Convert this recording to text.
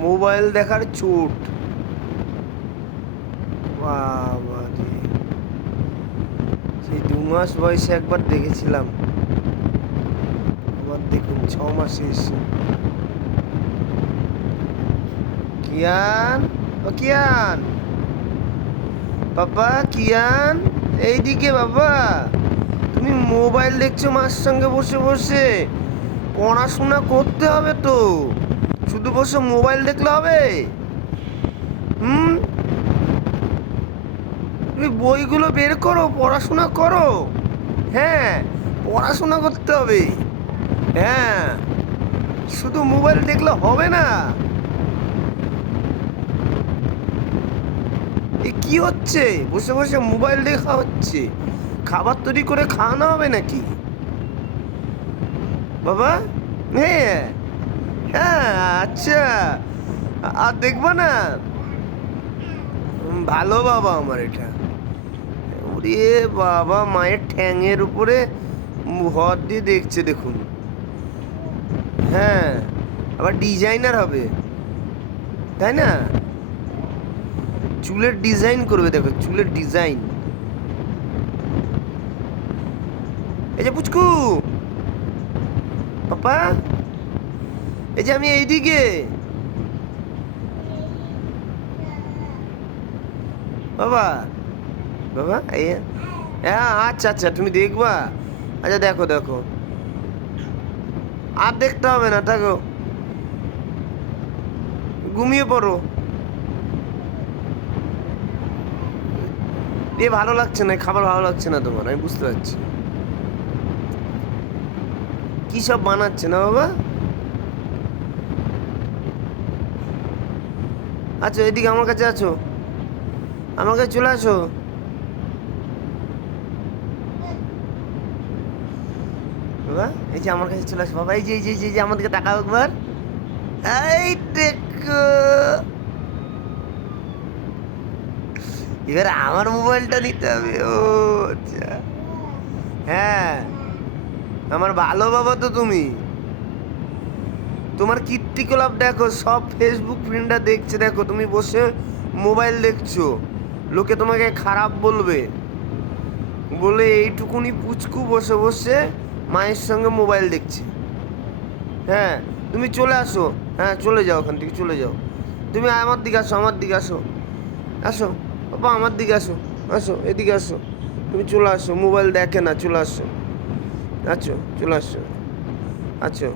Mobile দেখার চোট। সেই দু মাস বয়সে একবার দেখেছিলাম। আবার দেখুন, ছ মাসে এসে। কিয়ান? ও কিয়ান? বাবা, কিয়ান? এইদিকে বাবা। তুমি মোবাইল দেখছ মার সঙ্গে বসে বসে? পড়াশোনা করতে হবে তো। শুধু বসে মোবাইল দেখলে হবে? হুম? তুমি বইগুলো বের করো, পড়াশোনা করো। হ্যাঁ পড়াশোনা করতে হবে। হ্যাঁ শুধু মোবাইল দেখলে হবে না। এ কি হচ্ছে? বসে বসে মোবাইল দেখা হচ্ছে। খাবার তৈরি করে খাওয়ানো হবে নাকি? বাবা হ্যাঁ হ্যাঁ আচ্ছা। আর দেখবা না? ভালো বাবা আমার এটা। ওরে বাবা, মায়ের ঠ্যাঙের উপরে ভর দিয়ে দেখছে, দেখুন। হ্যাঁ আবার ডিজাইনার হবে। তাই না? চুলের ডিজাইন করবে, দেখো, চুলের ডিজাইন। এই যে পুচকু! পাপা! এই যে আমি এইদিকে। বাবা বাবা, এই হ্যাঁ আচ্ছা আচ্ছা তুমি দেখবা। আচ্ছা দেখো দেখো। আর দেখতে হবে না, থাকো। ঘুমিয়ে পড়ো। এ ভালো লাগছে না খাবার ভালো লাগছে না তোমার, আমি বুঝতে পারছি। কি সব বানাচ্ছে না বাবা? আচ্ছা এদিকে আমার কাছে আছো। আমার কাছে চলে আসো। বাবা এই যে আমার কাছে চলে আসো। বাবা এই যে এই যে এই যে, আমার দিকে তাকাও একবার। এই দেখো। এবার আমার মোবাইলটা নিতে হবে। ও আচ্ছা। হ্যাঁ। আমার ভালো বাবা তো তুমি। তোমার কীর্তিকলাপ দেখো, সব ফেসবুক ফ্রেন্ডরা দেখছে, দেখো, তুমি বসে মোবাইল দেখছ। লোকে তোমাকে খারাপ বলবে। বলে এইটুকুনি পুচকু বসে বসে মায়ের সঙ্গে মোবাইল দেখছে। হ্যাঁ তুমি চলে আসো। হ্যাঁ চলে যাও ওখান থেকে, চলে যাও। তুমি আমার দিকে আসো, আমার দিকে আসো। আসো, বাবা, আমার দিকে আসো। আসো, এদিকে আসো। তুমি চলে আসো মোবাইল দেখে না, চলে আসো। আচ্ছা চলে আসো। আছো।